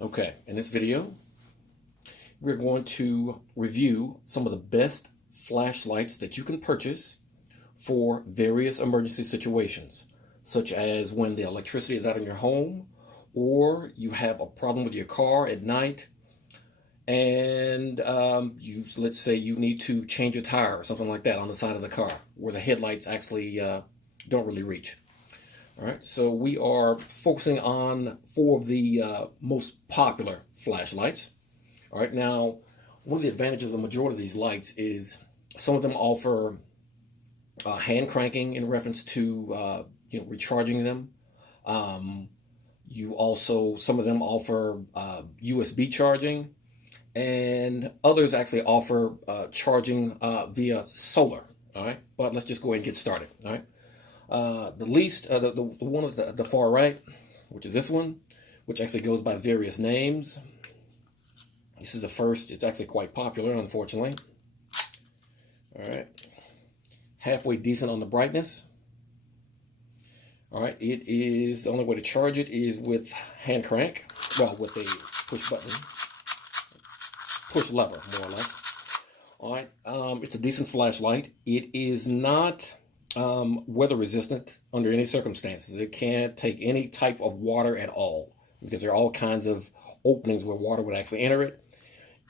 Okay, in this video, we're going to review some of the best flashlights that you can purchase for various emergency situations, such as when the electricity is out in your home, or you have a problem with your car at night, and let's say you need to change a tire or something like that on the side of the car, where the headlights actually don't really reach. All right, so we are focusing on four of the most popular flashlights. All right, now one of the advantages of the majority of these lights is some of them offer hand cranking in reference to recharging them. Some of them offer USB charging, and others actually offer charging via solar. All right, but let's just go ahead and get started. All right. The one of the far right, which is this one, which actually goes by various names. This is the first. It's actually quite popular, unfortunately. All right. Halfway decent on the brightness. All right. It is, the only way to charge it is with hand crank. Well, with a push button. Push lever, more or less. All right. It's a decent flashlight. It is not weather resistant under any circumstances. It can't take any type of water at all, because there are all kinds of openings where water would actually enter it,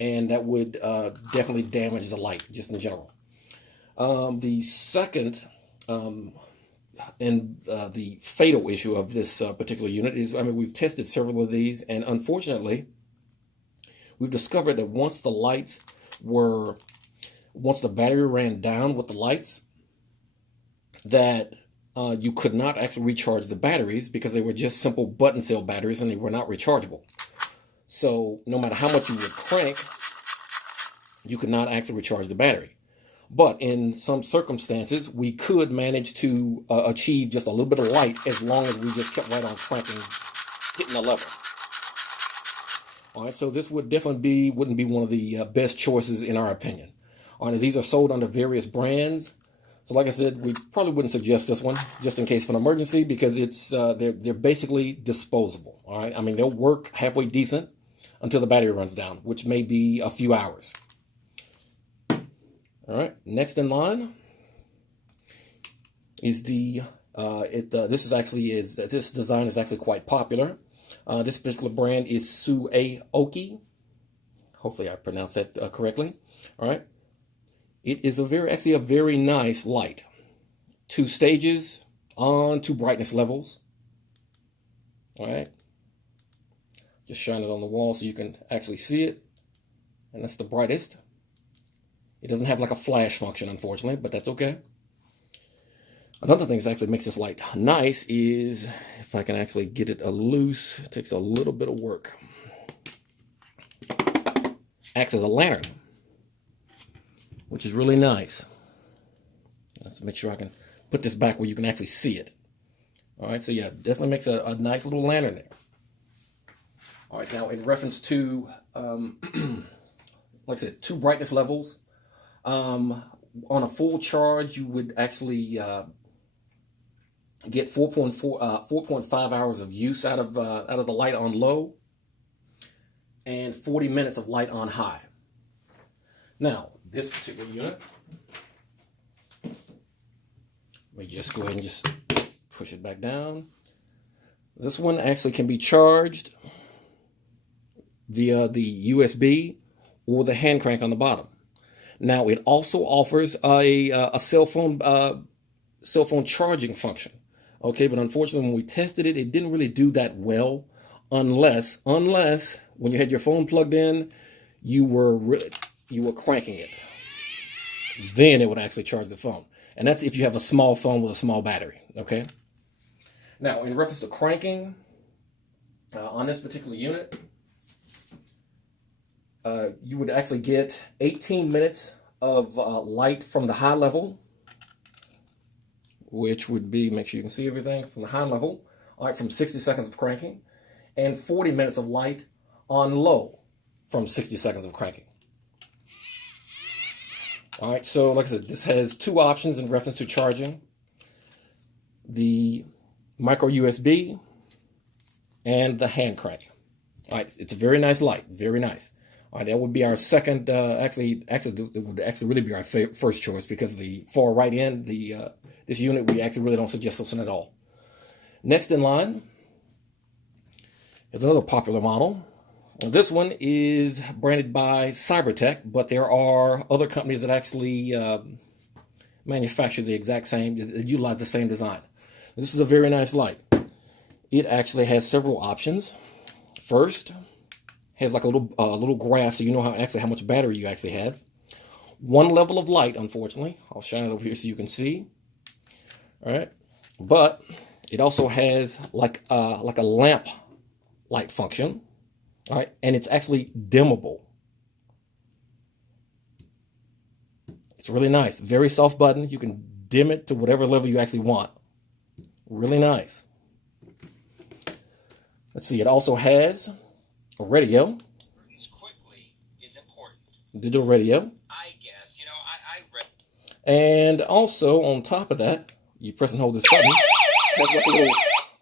and that would definitely damage the light just in general. The second and the fatal issue of this particular unit is, we've tested several of these, and unfortunately we've discovered that once the battery ran down with the lights, that you could not actually recharge the batteries, because they were just simple button cell batteries and they were not rechargeable. So no matter how much you would crank, you could not actually recharge the battery. But in some circumstances, we could manage to achieve just a little bit of light, as long as we just kept right on cranking, hitting the lever. All right, so this would definitely wouldn't be one of the best choices in our opinion. All right, these are sold under various brands. So like I said, we probably wouldn't suggest this one just in case of an emergency, because they're basically disposable. All right, they'll work halfway decent until the battery runs down, which may be a few hours. All right, next in line is this design is actually quite popular. This particular brand is Suaoki. Hopefully I pronounced that correctly. All right. It is actually a very nice light. 2 stages on 2 brightness levels. All right. Just shine it on the wall so you can actually see it. And that's the brightest. It doesn't have like a flash function, unfortunately, but that's okay. Another thing that actually makes this light nice is, if I can actually get it loose, it takes a little bit of work. Acts as a lantern, which is really nice. Let's make sure I can put this back where you can actually see it. All right, so yeah, definitely makes a nice little lantern there. All right, now in reference to, like I said, 2 brightness levels. On a full charge, you would actually get 4.5 hours of use out of the light on low, and 40 minutes of light on high. Now, this particular unit, let me just go ahead and just push it back down. This one actually can be charged via the USB or the hand crank on the bottom. Now, it also offers a cell phone charging function. Okay, but unfortunately, when we tested it, it didn't really do that well, unless when you had your phone plugged in, you were cranking it. Then it would actually charge the phone. And that's if you have a small phone with a small battery, okay? Now, in reference to cranking, on this particular unit, you would actually get 18 minutes of light from the high level, which would be, make sure you can see everything from the high level, all right, from 60 seconds of cranking, and 40 minutes of light on low from 60 seconds of cranking. All right, so like I said, this has 2 options in reference to charging: the micro USB and the hand crank. All right, it's a very nice light, very nice. All right, that would be our second. Actually, it would actually really be our first choice, because the far right end, this unit, we actually really don't suggest this one at all. Next in line is another popular model. This one is branded by Cybertech, but there are other companies that actually manufacture the exact same, utilize the same design. This is a very nice light. It actually has several options. First, has like a little graph, so you know how much battery you actually have. One level of light, unfortunately. I'll shine it over here so you can see. All right, but it also has like a lamp light function. All right, and it's actually dimmable. It's really nice. Very soft button. You can dim it to whatever level you actually want. Really nice. Let's see. It also has a radio. Digital radio. I guess. You know, I read. And also on top of that, you press and hold this button. That's like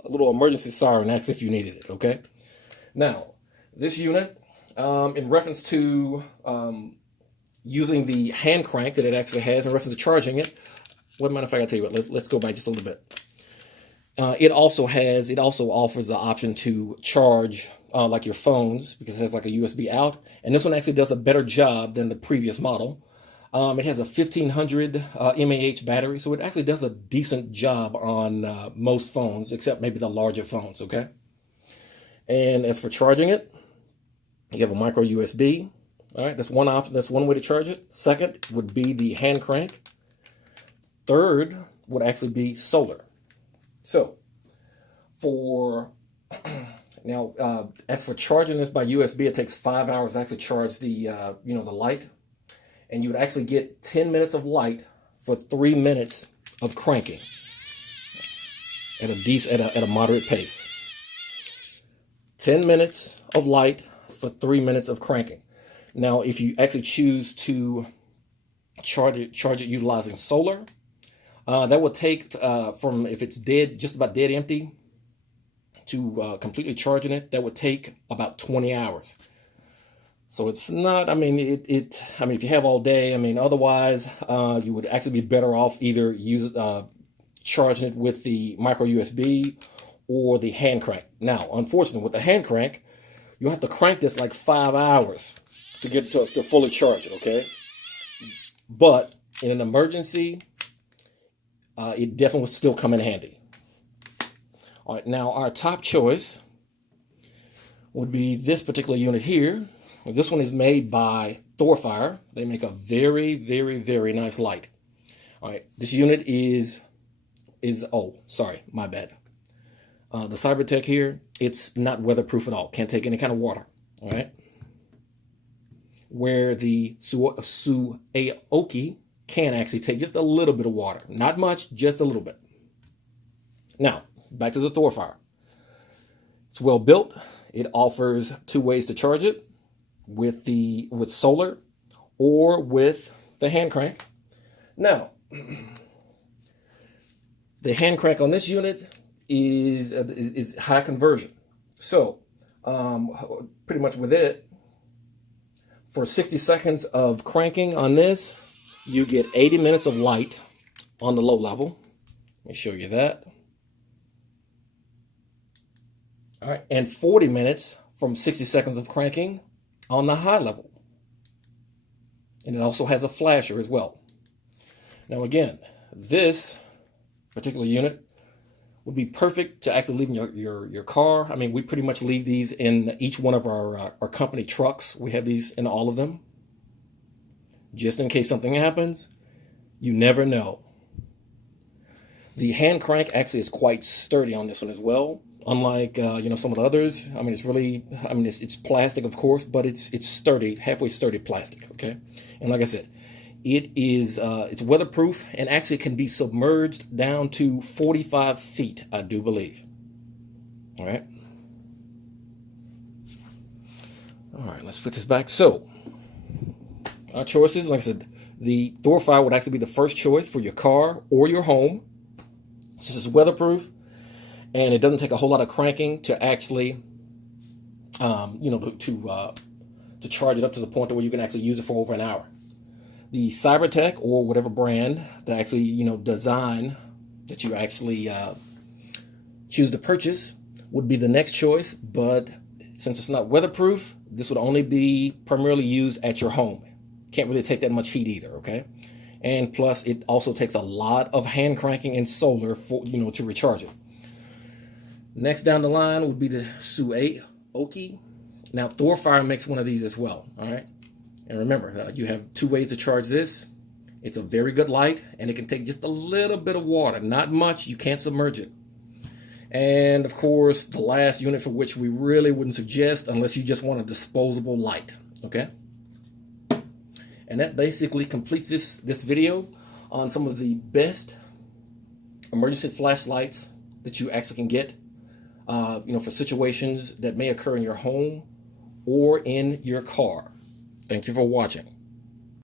a little emergency siren. That's if you needed it. Okay. Now, this unit, in reference to using the hand crank that it actually has, in reference to charging it, what matter if I tell you what? Let's go back just a little bit. It also offers the option to charge like your phones, because it has like a USB out, and this one actually does a better job than the previous model. It has a 1500 mAh battery, so it actually does a decent job on most phones, except maybe the larger phones. Okay. And as for charging it, you have a micro USB. All right, that's one option. That's one way to charge it. Second would be the hand crank. Third would actually be solar. So, as for charging this by USB, it takes 5 hours to actually charge the the light, and you would actually get 10 minutes of light for 3 minutes of cranking at a moderate pace. 10 minutes of light for 3 minutes of cranking. Now, if you actually choose to charge it utilizing solar, that will take from, if it's just about dead empty, to completely charging it, that would take about 20 hours. So it's not, I mean, if you have all day, otherwise, you would actually be better off either charging it with the micro USB or the hand crank. Now, unfortunately, with the hand crank, you'll have to crank this like 5 hours to get to fully charge it, okay? But in an emergency, it definitely will still come in handy. All right, now our top choice would be this particular unit here. This one is made by Thorfire. They make a very, very, very nice light. All right, this unit is oh, sorry, my bad. The Cybertech here, it's not weatherproof at all. Can't take any kind of water. All right. Where the Suaoki can actually take just a little bit of water. Not much, just a little bit. Now, back to the Thorfire. It's well built. It offers 2 ways to charge it, with solar or with the hand crank. Now, the hand crank on this unit is high conversion. So, pretty much with it, for 60 seconds of cranking on this, you get 80 minutes of light on the low level. Let me show you that. All right, and 40 minutes from 60 seconds of cranking on the high level. And it also has a flasher as well. Now again, this particular unit would be perfect to actually leave in your car. We pretty much leave these in each one of our company trucks. We have these in all of them, just in case something happens. You never know. The hand crank actually is quite sturdy on this one as well. Unlike some of the others. It's really, it's plastic, of course, but it's sturdy, halfway sturdy plastic. Okay, and like I said, it's weatherproof and actually can be submerged down to 45 feet, I do believe. All right. All right, let's put this back. So, our choices, like I said, the Thorfire would actually be the first choice for your car or your home. This is weatherproof, and it doesn't take a whole lot of cranking to actually to charge it up to the point where you can actually use it for over an hour. The Cybertech, or whatever brand that actually design that you actually choose to purchase, would be the next choice. But since it's not weatherproof, this would only be primarily used at your home. Can't really take that much heat either, okay? And plus, it also takes a lot of hand cranking and solar for to recharge it. Next down the line would be the Suaoki. Now, Thorfire makes one of these as well, all right? And remember, you have two ways to charge this. It's a very good light, and it can take just a little bit of water. Not much. You can't submerge it. And, of course, the last unit for which we really wouldn't suggest unless you just want a disposable light, okay? And that basically completes this video on some of the best emergency flashlights that you actually can get, for situations that may occur in your home or in your car. Thank you for watching.